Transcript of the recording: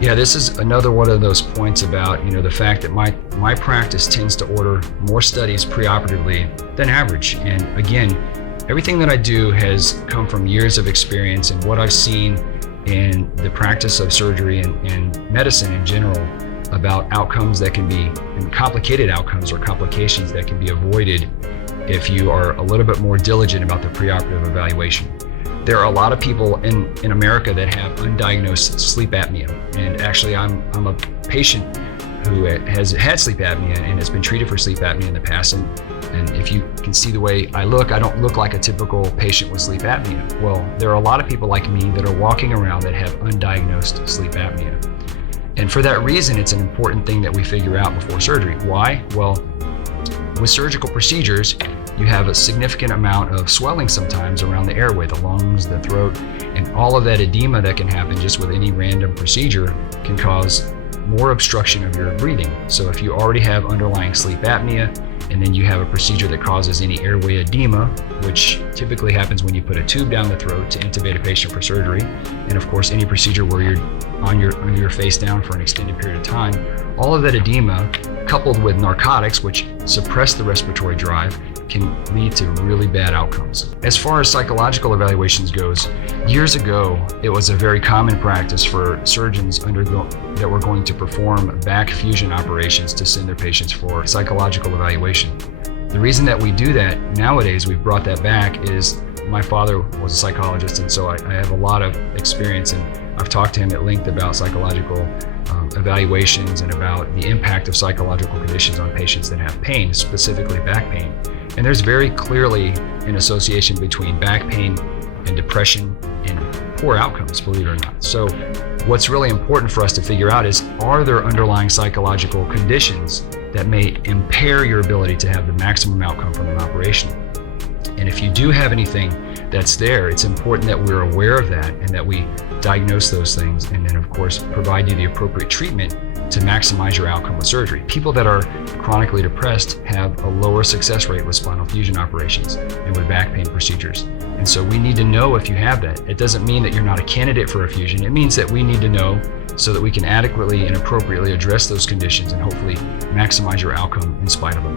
Yeah, this is another one of those points about, the fact that my practice tends to order more studies preoperatively than average. And again, everything that I do has come from years of experience and what I've seen in the practice of surgery and medicine in general about outcomes that can be, and complicated outcomes or complications that can be avoided if you are a little bit more diligent about the preoperative evaluation. There are a lot of people in America that have undiagnosed sleep apnea. And actually, I'm a patient who has had sleep apnea and has been treated for sleep apnea in the past. And if you can see the way I don't look like a typical patient with sleep apnea. Well, there are a lot of people like me that are walking around that have undiagnosed sleep apnea. And for that reason, it's an important thing that we figure out before surgery. Why? Well, with surgical procedures, you have a significant amount of swelling sometimes around the airway, the lungs, the throat, and all of that edema that can happen just with any random procedure can cause more obstruction of your breathing. So if you already have underlying sleep apnea, and then you have a procedure that causes any airway edema, which typically happens when you put a tube down the throat to intubate a patient for surgery, and of course any procedure where you're on your face down for an extended period of time, all of that edema coupled with narcotics, which suppress the respiratory drive, can lead to really bad outcomes. As far as psychological evaluations goes, years ago, it was a very common practice for surgeons that were going to perform back fusion operations to send their patients for psychological evaluation. The reason that we do that nowadays, we've brought that back, is my father was a psychologist, and so I have a lot of experience, and I've talked to him at length about psychological evaluations and about the impact of psychological conditions on patients that have pain, specifically back pain. And there's very clearly an association between back pain and depression and poor outcomes, believe it or not. So what's really important for us to figure out is, are there underlying psychological conditions that may impair your ability to have the maximum outcome from an operation? And if you do have anything that's there, it's important that we're aware of that and that we diagnose those things, and then of course provide you the appropriate treatment to maximize your outcome with surgery. People that are chronically depressed have a lower success rate with spinal fusion operations and with back pain procedures. And so we need to know if you have that. It doesn't mean that you're not a candidate for a fusion. It means that we need to know so that we can adequately and appropriately address those conditions and hopefully maximize your outcome in spite of them.